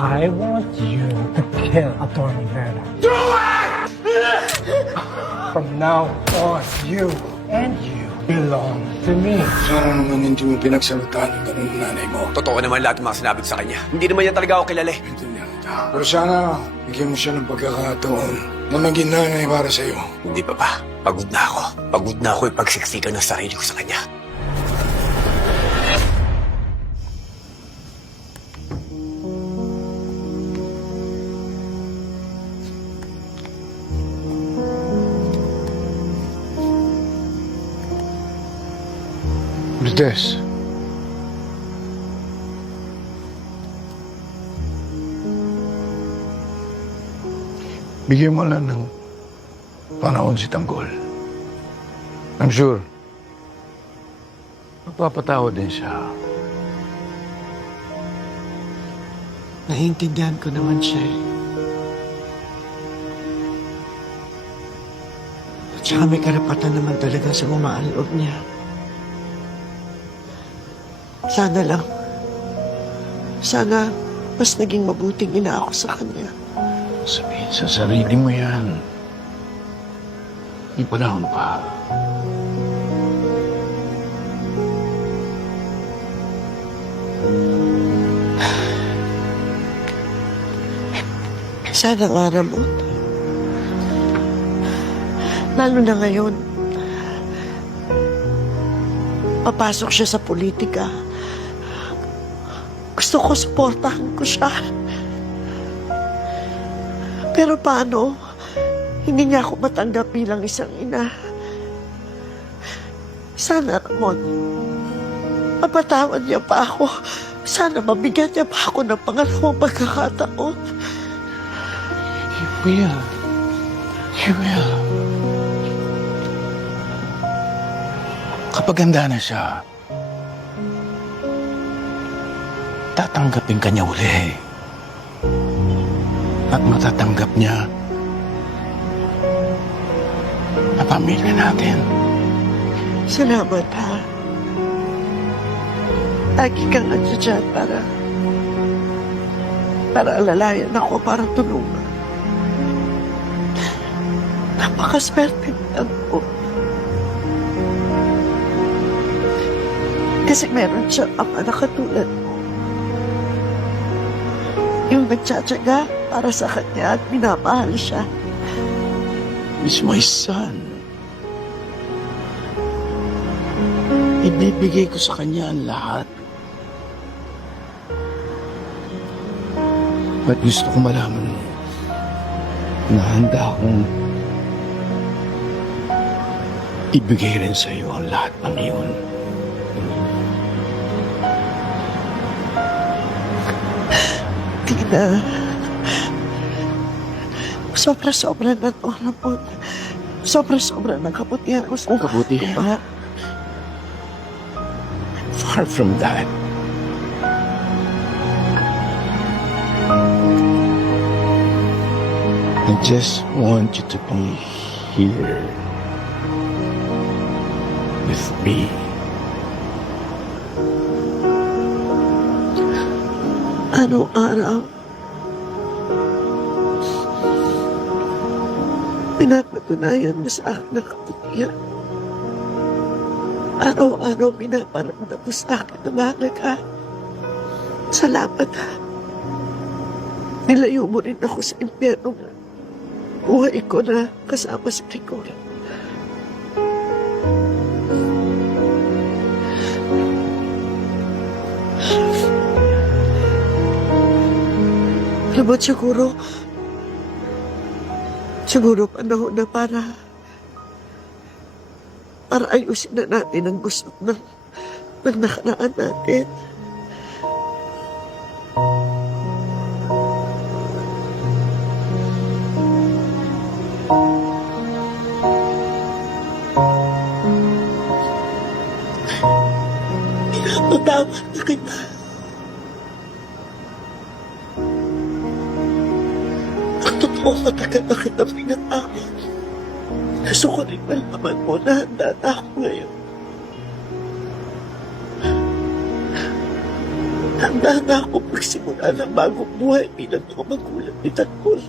I want you to kill Atty. Vera. Do it! From now on, you and you belong to me. Sana naman hindi mo pinagsalutan yung ganun ng nanay mo. Totoo naman lahat ng mga sinabi ko sa kanya. Hindi naman niya talaga ako kilala eh. Intindihan kita. Pero sana, bigyan mo siya ng pagkakataon na maging nanay para sa'yo. Hindi pa pa. Pagod na ako. Pagod na ako ipagsiksikan ng sarili ko sa kanya. Lourdes. Bigyan mo lang ng panahon si Tanggol. I'm sure, magpapatawad din siya. Naiintindihan ko naman siya eh. At saka may karapatan naman talaga sa gumaan loob niya. Sana mas naging mabuting ina ako sa kanya. Sabihin sa sarili mo yan. May panahon pa. Sana nga, Ramon. Lalo na ngayon, papasok siya sa politika. Gusto ko suportahan ko siya. Pero paano? Hindi niya ako matanggap bilang isang ina. Sana, Ramon, mapatawad niya pa ako. Sana mabigyan niya pa ako ng pangalawang pagkakataon. You will. You will. Kapag handa na siya, tatanggapin ka niya uli. At matatanggap niya na pamilya natin. Salamat, ha. Lagi kang nandiyan dyan para alalayan ako, para tulungan. Napakaswerte niyan po. Kasi meron siyang ama na katulad mo. Yung nagtsatsaga para sa kanya at minamahal siya. He's my son. Ibibigay ko sa kanya ang lahat. At gusto ko malaman mo na handa akong ibigay rin sa iyo ang lahat ng iyon. Tina, sobra-sobra na to, Ramon. Sobra-sobra ng kabutihan ko sa Kabutihan? Far from that. I just want you to be here with me. Araw-araw, pinapatunayan mo sa akin ang kabutihan. Araw-araw, pinaparamdam mo sa akin na mahal ka. Salamat, ha. Nilayo mo rin ako sa impyerno. Buhay ko na kasama si Nicole. Alam mo, siguro panahon na para ayusin na natin ang gusto ng nakaraan natin. Pinapatawad na kita. Totoo, matagal na kita pinatawad. Gusto ko rin malaman mo na handa na ako ngayon. Handa na ako magsimula ng bagong buhay bilang mga magulang ni Tanggol.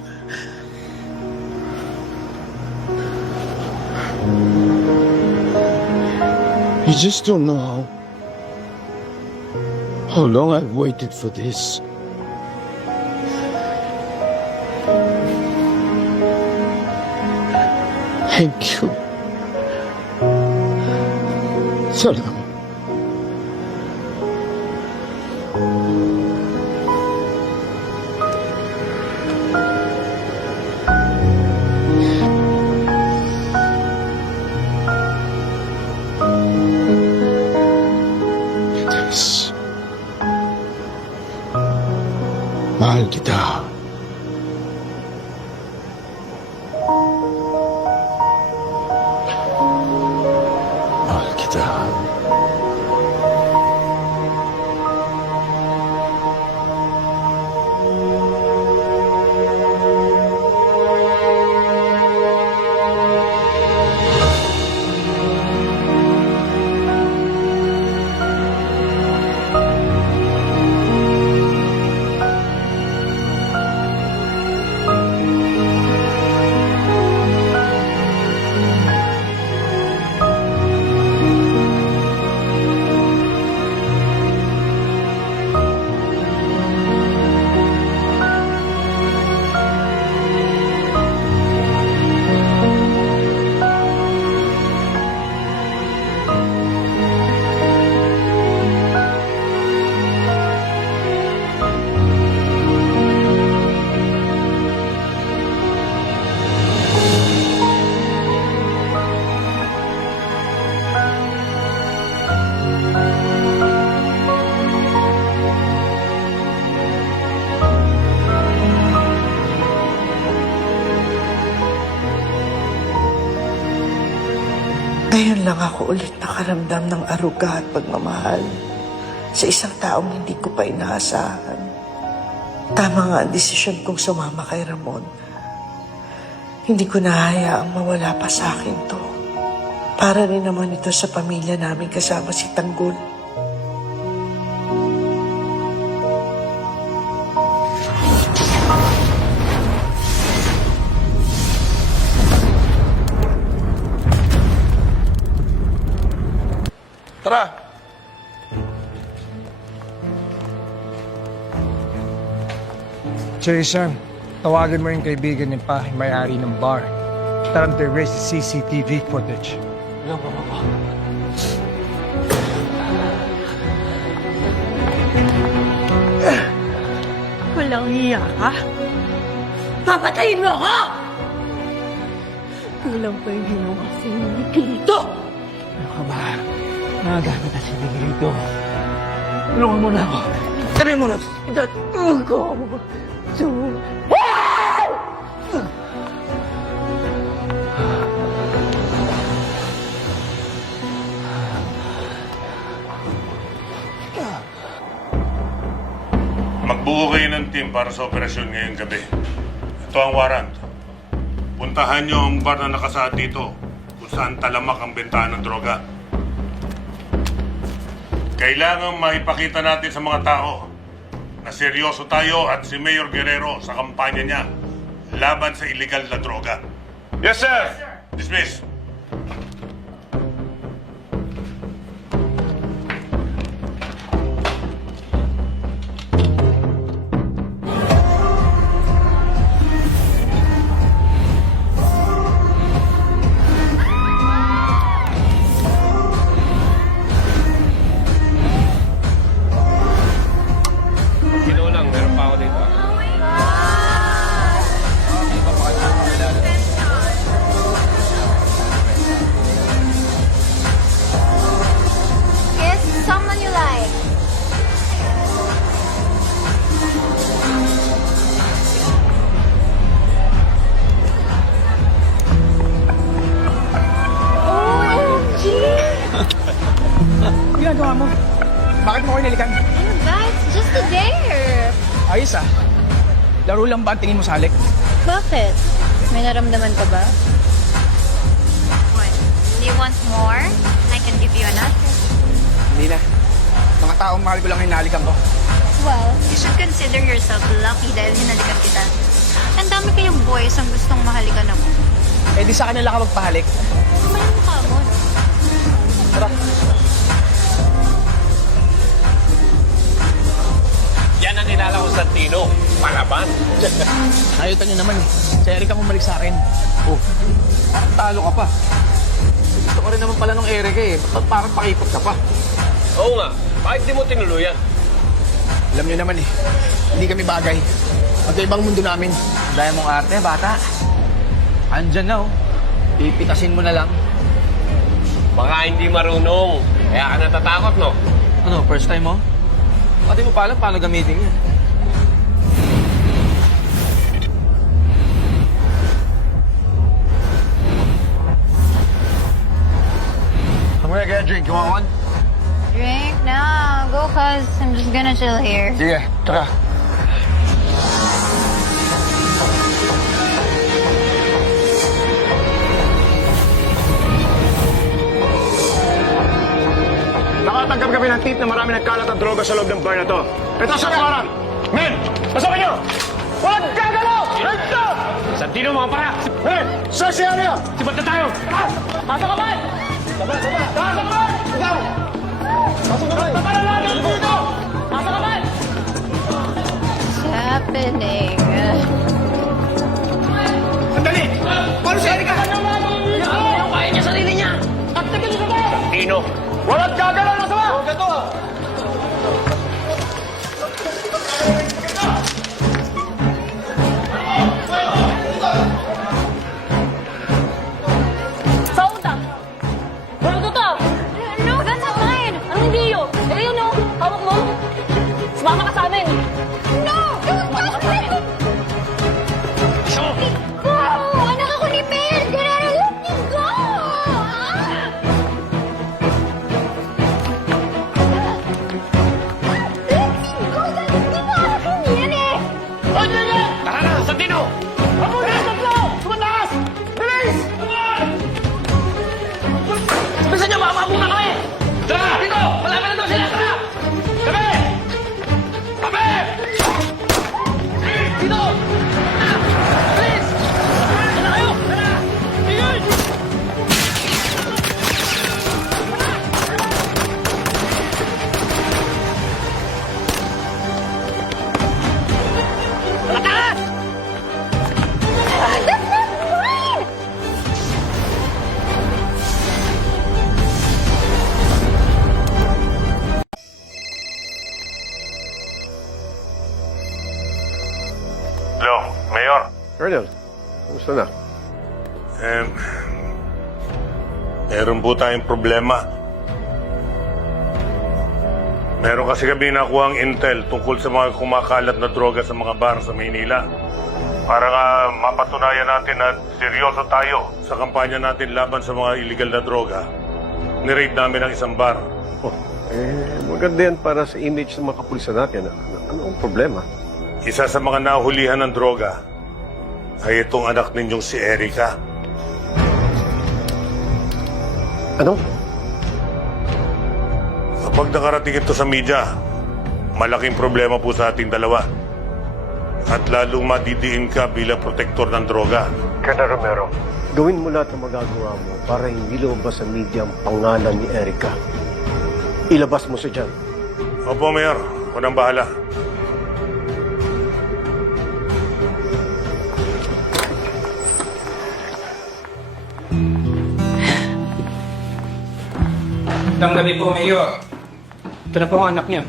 You just don't know how long I've waited for this. Thank you. Salamat. Yes. Mahal kita. Mahal kita. Ngayon lang ako ulit nakaramdam ng aruga at pagmamahal sa isang taong hindi ko pa inaasahan. Tama nga ang desisyon kong sumama kay Ramon. Hindi ko nahayaang mawala pa sa akin to. Para rin naman ito sa pamilya namin kasama si Tanggol. Tara! Jason, tawagin mo yung kaibigan ni Pa, yung may-ari ng bar. Tara to erase the CCTV footage. Walang hiya ka? Papatayin mo ako! Kulang pa yung ginawa sa inyo ni Kilito! Ano ka ba? Nagagamit na si Miguelito. Tulungan mo na ako. Tari mo na. Tatulog ako! Magbuo kayo ng team para sa operasyon ngayong gabi. Ito ang warrant. Puntahan niyo ang bar na nakasaad dito kung saan talamak ang bentahan ng droga. Kailangan maipakita natin sa mga tao na seryoso tayo at si Mayor Guerrero sa kampanya niya laban sa illegal na droga. Yes, sir! Dismiss! Kiss someone you like. OMG! Ginagawa mo? Bakit mo ko inalikan? Ano ba? It's just a dare. Ayos ah. Laro lang ba ang tingin mo sa halik? Bakit? May naramdaman ka ba? What? Do you want more? I can give you another. Hindi na. Mga taong mahal ko lang hinalikan ko. Well, you should consider yourself lucky dahil hinalikan kita. Ang dami kayong boys ang gustong mahalikan ako. Eh di sa kanila ka magpahalik. Naman yung mukha mo, no? Tara. Yan ang kilala ko sa Tino. Palaban. Ayutan nyo naman eh. Si Erica bumalik sa akin. Oh, talo ka pa. Gusto ko rin naman pala nung Erica eh. Ba't parang pakipot ka pa? Oo nga. Bakit di mo tinuluyan? Alam nyo naman eh. Hindi kami bagay. Magkaibang mundo namin. Dahil mong arte, bata. Andyan na oh. Pipitasin mo na lang. Baka hindi marunong. Kaya ka natatakot, no? Ano, first time mo? Pati mo pa alam paano gamitin yan. I'm gonna get a drink. You want one? Drink? No, go cuz I'm just gonna chill here. Sige, tara. Nakatanggap kami ng tip na marami nagkalat ang droga sa loob ng bar na to. Ito sa restaurant! Men! Pasok nyo! Huwag gagalaw! Ito! Santino, mga para! Men! Search the area! Sibat na tayo! Pasok ka man! Pasok ka man! Ikaw! Pasok ka man! Para natin dito! Pasok ka man! What's happening? Sandali! Paano si Erica? Kaya niya sarili niya! Taktakin niyo ba? Tino! Walang gagalaw na sama! Gato ah! Sa utang! Walang to! No, that's not mine! Anong hindi yun? Eh yun oh! Hawak mo! Sumama ka sa amin! No! Don't touch me! Go! Anak ako ni Mayor Guerrero! Let me go! Let me go! Hindi mo alam yan eh! Tara na, Santino! Abunin! Tatlo! Tumataas! Bilis! Bisa niyo, mamamuna kami! Tara! Dito! Malapit na daw sila! Tara! Kami! Kami! Dito! Ah! Bilis! Tara na kayo! Tara! Tigil! That's not mine! Hello, Mayor. Colonel, kumusta na? Meron po tayong problema. Meron kasi kami nakuha ang intel tungkol sa mga kumakalat na droga sa mga bar sa Maynila. Para nga mapatunayan natin na seryoso tayo sa kampanya natin laban sa mga illegal na droga, ni-raid namin ang isang bar. Maganda yan para sa image ng mga kapulisan natin. Ano ang problema? Isa sa mga nahulihan ng droga ay itong anak ninyong si Erica. Ano? Kapag nakarating ito sa media, malaking problema po sa ating dalawa. At lalong madidiin ka bilang protektor ng droga. Colonel Romero, gawin mo lahat ng magagawa mo para hindi lumabas sa media ang pangalan ni Erica. Ilabas mo siya dyan. Opo, Mayor. Ako nang bahala. Magandang gabi po, Mayor. Ito na po ang anak niya.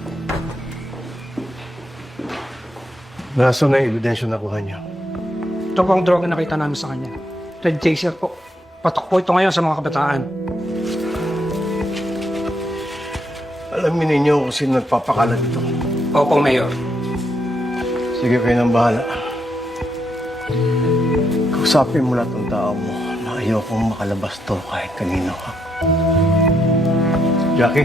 Nasaan na yung ebidensya na nakuha niya? Ito po ang droga nakita namin sa kanya. Red Chaser po. Patok po ito ngayon sa mga kabataan. Alamin ninyo kung sino nagpapakalat ito. Opo, Mayor. Sige, kayo nang bahala. Kausapin mo lahat ng tao mo na ayokong makalabas to kahit kanino ka. Jackie?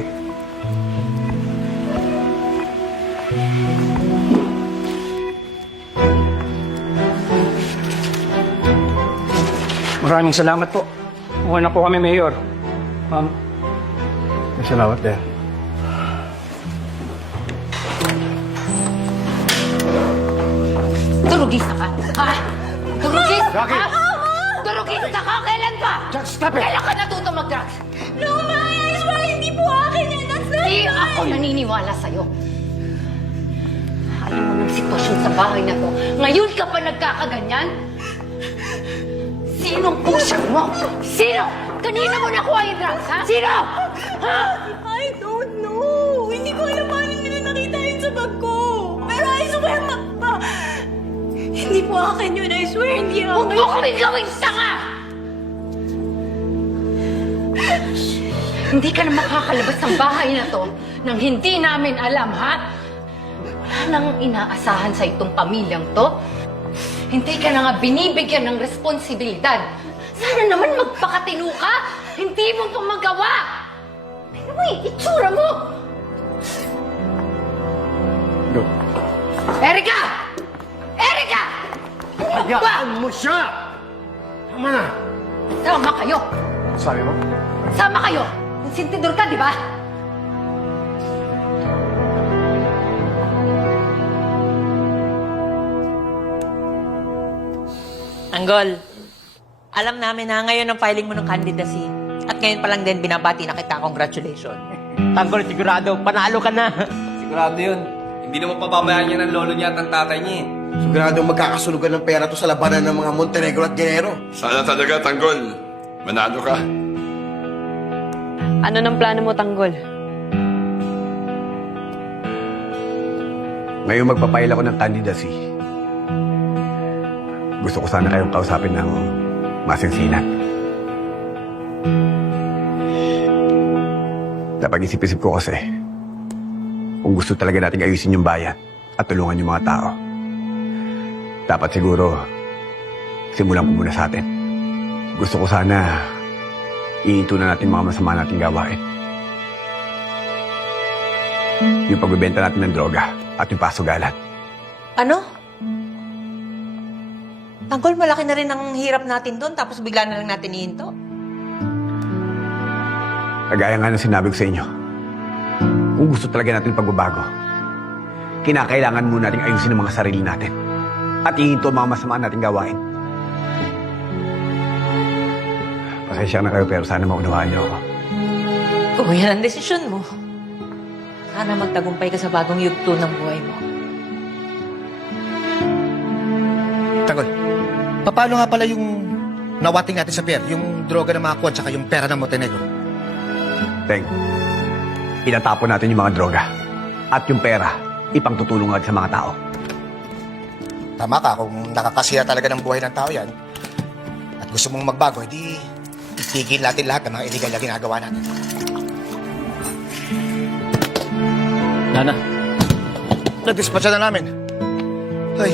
Maraming salamat po. Uwi na po kami, Mayor. Salamat din. Durugista ka? Ha? Durugista ka? Durugista ka? Kailan pa? Just stop it! Kailan ka natuto mag-drugs? No, Ma! I swear, hindi po akin yan. That's not Di ako naniniwala sa'yo. Alam mo ng sitwasyon sa bahay na to. Ngayon ka pa nagkakaganyan? Sinong pusher mo? Sino? Kanina mo nakuha yung drugs, ha? Sino? Ha? I don't know. Hindi ko alam paano nila nakita yun sa bag ko. Pero I swear, Ma, hindi po akin yun. I swear, hindi ako. Huwag mo kami gawing tanga! Hindi ka na makakalabas ng bahay na to nang hindi namin alam, ha? Wala nang inaasahan sa itong pamilyang to. Hindi ka na nga binibigyan ng responsibilidad. Sana naman magpakatino ka. Hindi mo pa magawa. Tingnan mo yung itsura mo. No. Erika! Erika! Ano ba? Hayaan mo siya! Tama na! Sama kayo. Sabi mo? Sama kayo. Sintidor ka, di ba? Tanggol, alam namin na ngayon ang filing mo ng candidacy. At ngayon pa lang din binabati na kita, congratulations. Tanggol, sigurado, panalo ka na. Sigurado yun. Hindi naman pababayaan niya ng lolo niya at ng tatay niya eh. Sigurado magkakasunugan ng pera to sa labanan ng mga Montenegro at Guerrero. Sana talaga, Tanggol. Manalo ka. Ano ng plano mo, Tanggol? Ngayon magpapail ako ng candidacy. Gusto ko sana kayong kausapin ng masinsinan. Napag-isip-isip ko kasi kung gusto talaga nating ayusin yung bayan at tulungan yung mga tao, dapat siguro simulan ko muna sa atin. Gusto ko sana ihinto na natin mga masama nating gawain. Yung pagbebenta natin ng droga at yung pasugalan. Ano? Tanggol, malaki na rin ang hirap natin doon, tapos bigla na lang natin ihinto. Kagaya nga ng sinabi ko sa inyo, kung gusto talaga natin pagbabago, kinakailangan muna nating ayusin ang mga sarili natin at ihinto ang mga masama nating gawain. Pasensya na kayo pero sana maunawaan niyo ako. Kung yan ang desisyon mo, sana magtagumpay ka sa bagong yugto ng buhay mo. Tanggol, paano nga pala yung nawating natin sa pier? Yung droga ng mga kwan, tsaka yung pera ng Montenegro? Teng, itatapon natin yung mga droga at yung pera ipangtutulong agad sa mga tao. Tama ka, kung nakakasira talaga ng buhay ng tao yan, at gusto mong magbago, edi itigil natin lahat ng mga illegal na ginagawa natin. Nana, na-dispatcha na namin. Ay,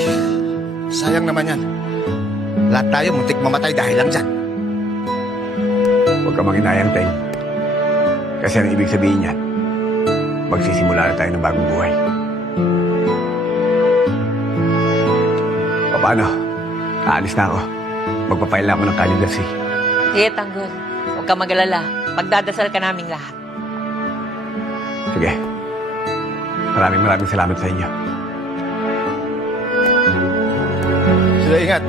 sayang naman yan. Lahat tayo muntik mamatay dahil lang dyan. Huwag ka manginayang, Teng. Kasi ang ibig sabihin niyan, magsisimula na tayo ng bagong buhay. O paano? Aalis na ako. Magpapail na ako ng candidacy. Sige, Tanggol. Huwag ka mag-alala. Magdadasal ka naming lahat. Sige. Maraming salamat sa inyo. Sila ingat.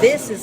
This is